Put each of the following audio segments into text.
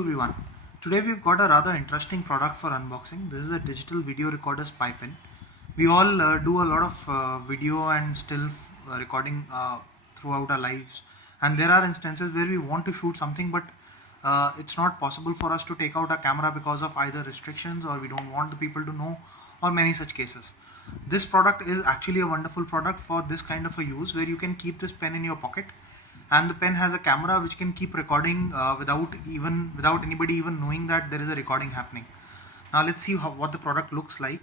Everyone, today we've got a rather interesting product for unboxing. This is a digital video recorder spy pen. We all do a lot of video and still recording throughout our lives, and there are instances where we want to shoot something but it's not possible for us to take out our camera because of either restrictions or we don't want the people to know, or many such cases. This product is actually a wonderful product for this kind of a use, where you can keep this pen in your pocket and the pen has a camera which can keep recording without anybody even knowing that there is a recording happening. Now let's see what the product looks like.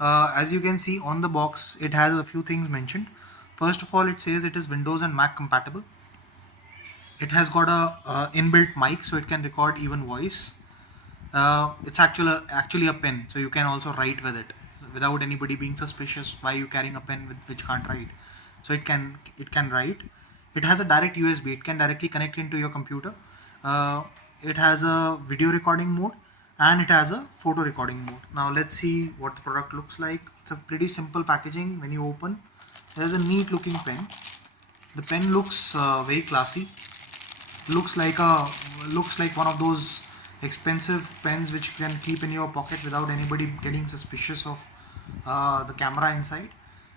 As you can see on the box, it has a few things mentioned. First of all, it says it is Windows and Mac compatible. It has got a inbuilt mic, so it can record even voice. It's actually a pen, so you can also write with it without anybody being suspicious why you carrying a pen which can't write. So it can write. It has a direct USB. It can directly connect into your computer. It has a video recording mode and it has a photo recording mode. Now let's see what the product looks like. It's a pretty simple packaging. When you open, there's a neat looking pen. The pen looks very classy. Looks like one of those expensive pens which you can keep in your pocket without anybody getting suspicious of the camera inside.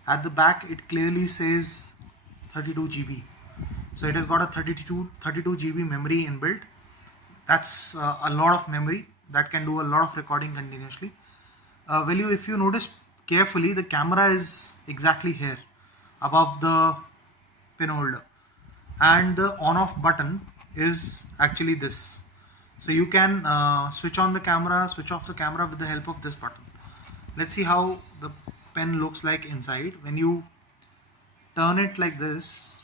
At the back, it clearly says 32 GB. So it has got a 32 GB memory inbuilt. That's a lot of memory that can do a lot of recording continuously. If you notice carefully, the camera is exactly here above the pen holder, and the on-off button is actually this. So you can switch on the camera, switch off the camera with the help of this button. Let's see how the pen looks like inside. When you turn it like this,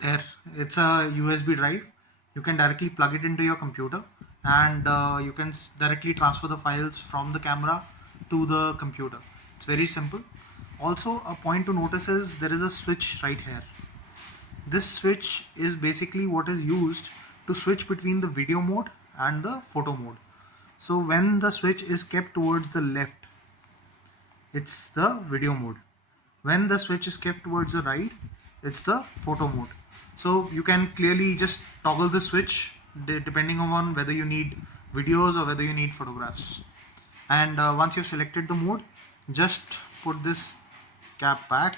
there, it's a USB drive. You can directly plug it into your computer and you can directly transfer the files from the camera to the computer. It's very simple. Also, a point to notice is there is a switch right here. This switch is basically what is used to switch between the video mode and the photo mode. So when the switch is kept towards the left, it's the video mode. When the switch is kept towards the right, it's the photo mode. So you can clearly just toggle the switch depending on whether you need videos or whether you need photographs. And once you've selected the mode, just put this cap back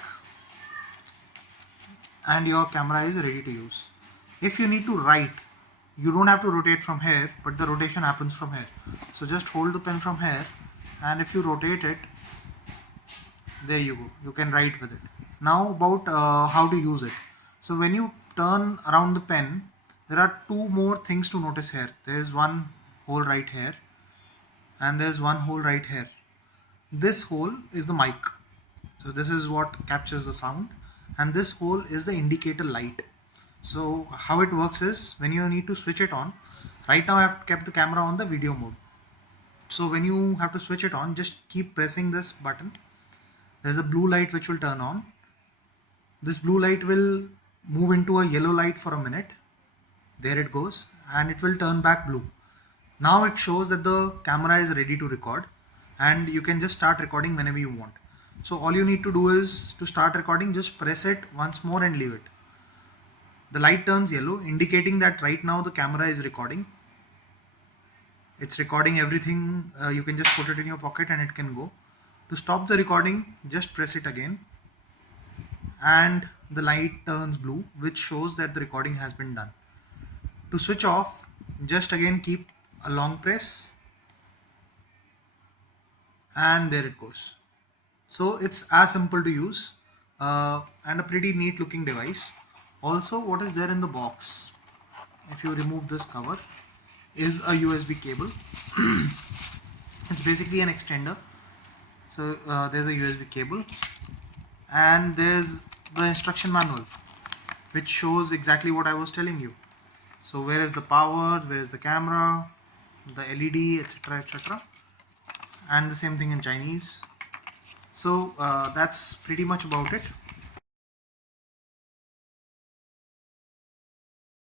and your camera is ready to use. If you need to write, you don't have to rotate from here, but the rotation happens from here. So just hold the pen from here, and if you rotate it, there you go, you can write with it. Now about how to use it. So when you turn around the pen, there are two more things to notice here. There is one hole right here and there's one hole right here. This hole is the mic. So this is what captures the sound, and this hole is the indicator light. So how it works is, when you need to switch it on, right now I have kept the camera on the video mode. So when you have to switch it on, just keep pressing this button. There's a blue light which will turn on. This blue light will move into a yellow light for a minute. There it goes, and it will turn back blue. Now it shows that the camera is ready to record, and you can just start recording whenever you want. So all you need to do is, to start recording, just press it once more and leave it. The light turns yellow, indicating that right now the camera is recording. It's recording everything. You can just put it in your pocket and it can go. To stop the recording, just press it again, and the light turns blue, which shows that the recording has been done. To switch off, just again keep a long press, and there it goes. So it's as simple to use and a pretty neat looking device. Also, what is there in the box, if you remove this cover, is a USB cable. It's basically an extender. So there's a USB cable, and there's the instruction manual which shows exactly what I was telling you. So where is the power, where is the camera, the LED, etc, etc, and the same thing in Chinese. So that's pretty much about it.